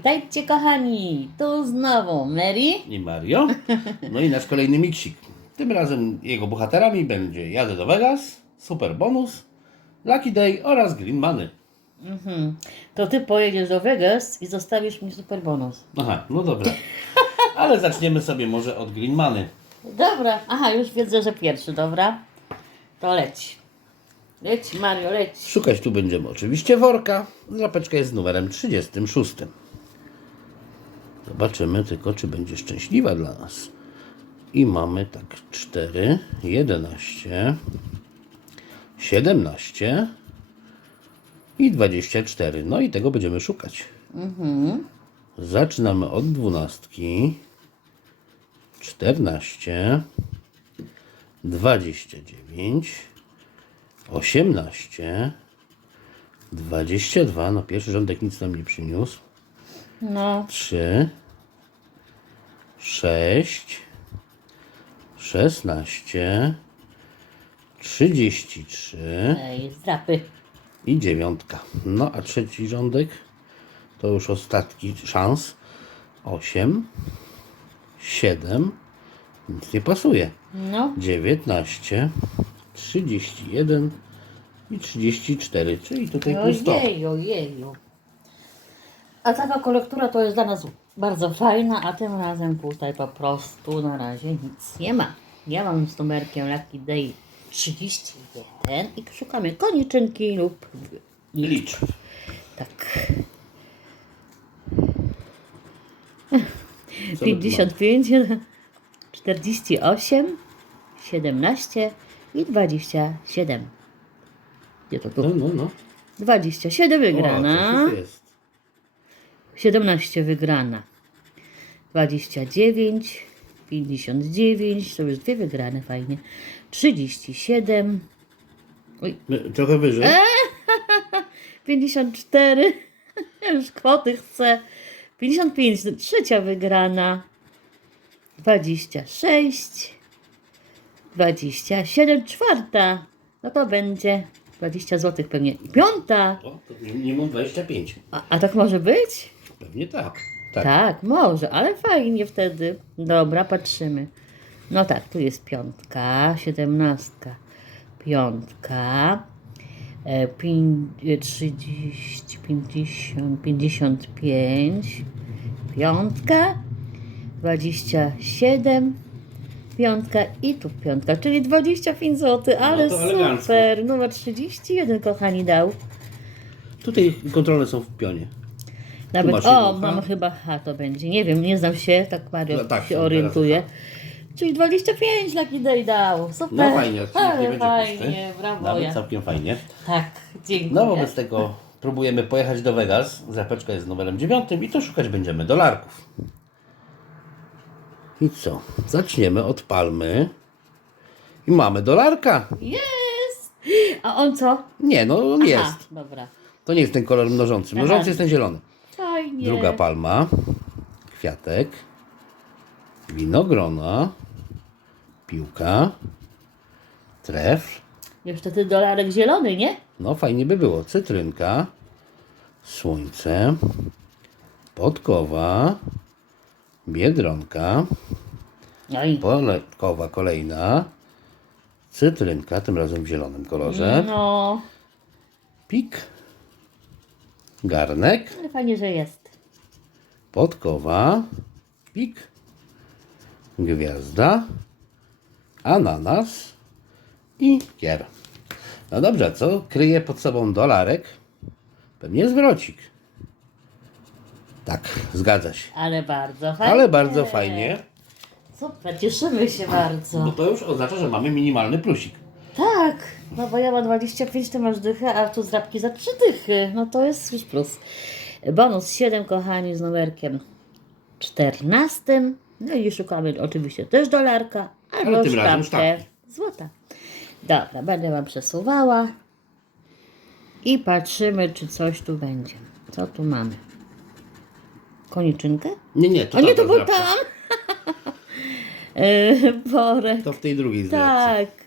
Witajcie kochani, tu znowu Mary. i Mario. No i nasz kolejny miksik. Tym razem jego bohaterami będzie Jadę do Vegas, Super Bonus, Lucky Day oraz Green Money. Mhm. To ty pojedziesz do Vegas i zostawisz mi super bonus. Aha, no dobra. Ale zaczniemy sobie może od Green Money. Dobra, aha, już wiedzę, że pierwszy, dobra. To leć. Leć Mario, leć. Szukać tu będziemy oczywiście worka. Drapeczka jest z numerem 36. Zobaczymy tylko, czy będzie szczęśliwa dla nas. I mamy tak 4, 11, 17 i 24. No i tego będziemy szukać. Zaczynamy od dwunastki. 14, 29, 18, 22. No pierwszy rządek nic nam nie przyniósł. No, 3, 6, 16, 33 ej, zdrapy. i dziewiątka. No a trzeci rządek to już ostatni szans. 8, 7, nic nie pasuje. No, 19, 31 i 34, czyli tutaj 100. ojej, ojeju. A taka kolektura to jest dla nas bardzo fajna, a tym razem tutaj po prostu na razie nic nie ma. Ja mam z numerkiem Lucky Day 31 i szukamy koniczynki lub Licz. tak. Co my tu 55, 48, 17 i 27. Gdzie to tu? No, no, no. 27 wygrana. O, coś jest. 17 wygrana. 29, 59, to już dwie wygrane, fajnie. 37, My- Trochę wyżej. E? 54, ja już kwoty chcę. 55, to trzecia wygrana. 26, 27, czwarta. No to będzie 20 zł pewnie. I piąta. O, to minimum 25. A, a tak może być? Pewnie tak. Tak. Tak, może, ale fajnie wtedy. Dobra, patrzymy. No tak, tu jest piątka, siedemnastka, piątka, e, pięć, e, 30, 50, 55, piątka, 27, piątka i tu piątka, czyli 25 zł, ale No to elegancko. super. Numer 31, kochani, dał. Tutaj kontrolne są w pionie. Nawet, masz o, jedną, mam ha? chyba, ha, to będzie, nie wiem, nie znam się, tak Mario No tak, się są orientuje. teraz, Czyli 25 Lucky Day dał, super. No fajnie, odcinek nie ale będzie fajnie, pusty. brawo. Nawet Ja. całkiem fajnie. Tak, dziękuję. No wobec tego próbujemy pojechać do Vegas. Zapeczka jest z numerem 9 i tu szukać będziemy dolarków. I co? Zaczniemy od palmy. I mamy dolarka. Jest! A on co? Nie, no on Aha, jest. dobra. To nie jest ten kolor mnożący. Mnożący Aha. jest ten zielony. Fajnie. Druga palma. Kwiatek. Winogrona. Piłka. Tref. Jeszcze ty dolarek zielony, nie? No fajnie by było. Cytrynka. Słońce. Podkowa. Biedronka. No i Podkowa kolejna. Cytrynka, tym razem w zielonym kolorze. no, Pik. Garnek. ale fajnie, że jest. Podkowa. Pik. Gwiazda. Ananas. I kier. No dobrze, co kryje pod sobą dolarek? Pewnie zwrocik. Tak, zgadza się. Ale bardzo fajnie. Ale bardzo fajnie, Super, cieszymy się bardzo. bo to już oznacza, że mamy minimalny plusik. Tak, no bo ja mam 25, ty masz dychę, a tu zdrabki za 3 dychy. No to jest już plus. Bonus 7, kochani, z numerkiem 14. No i szukamy oczywiście też dolarka, albo tym razem sztabkę złota. Dobra, będę Wam przesuwała i patrzymy, czy coś tu będzie. Co tu mamy? Koniczynkę? Nie, nie, to O nie, to był tam! Yy, Worek. To w tej drugiej zdrabce. Tak.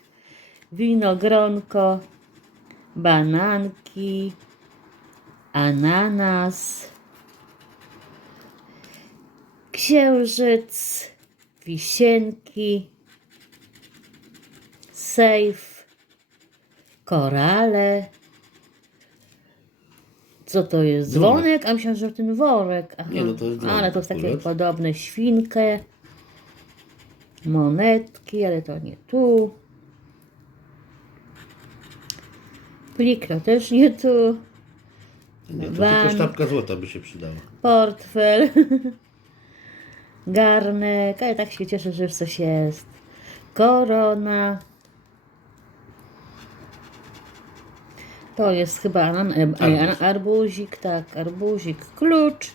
Winogronko, bananki, ananas, księżyc, wisienki, sejf, korale. Co to jest? Dzwonek. Dzwonek? A myślałam, że ten worek. Aha. Nie, no to jest dzwonek Ale to jest takie akurat. podobne. Świnkę, monetki, ale to nie tu. Plikra też nie tu. Nie, to tylko sztabka złota by się przydała. Portfel. Garnek. Ale tak się cieszę, że już coś jest. Korona. To jest chyba anan, e, Arbuz. an, arbuzik, tak, arbuzik, klucz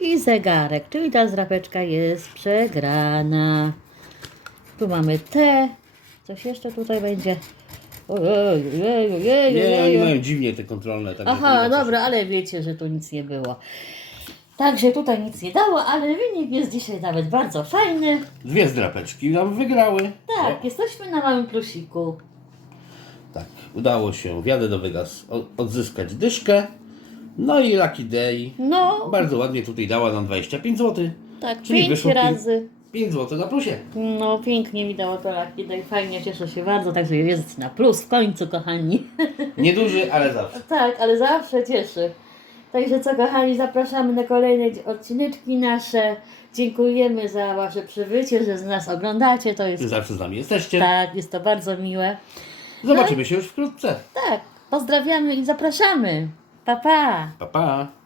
i zegarek, czyli ta zdrapeczka jest przegrana. Tu mamy te. Coś jeszcze tutaj będzie. Nie, oni mają dziwnie te kontrolne. Tak Aha, dobra, ale wiecie, że tu nic nie było. Także tutaj nic nie dało, ale wynik jest dzisiaj nawet bardzo fajny. Dwie zdrapeczki nam wygrały. Tak, jesteśmy na małym plusiku. Tak, udało się w Jadę do Vegas o- odzyskać dyszkę. No i Lucky Day No, bardzo ładnie tutaj dała nam 25 zł. tak, Czyli pięć wyszło pi- razy. 5 zł na plusie. No, pięknie mi dało to Lucky Day, fajnie, cieszę się bardzo, także jest na plus w końcu, kochani. Nieduży, ale zawsze. tak, ale zawsze cieszy. Także co, kochani, zapraszamy na kolejne odcineczki nasze. Dziękujemy za Wasze przybycie, że z nas oglądacie, to jest... Zawsze z nami jesteście. Tak, jest to bardzo miłe. Zobaczymy się już wkrótce. Tak, pozdrawiamy i zapraszamy. Pa, pa. Pa, pa.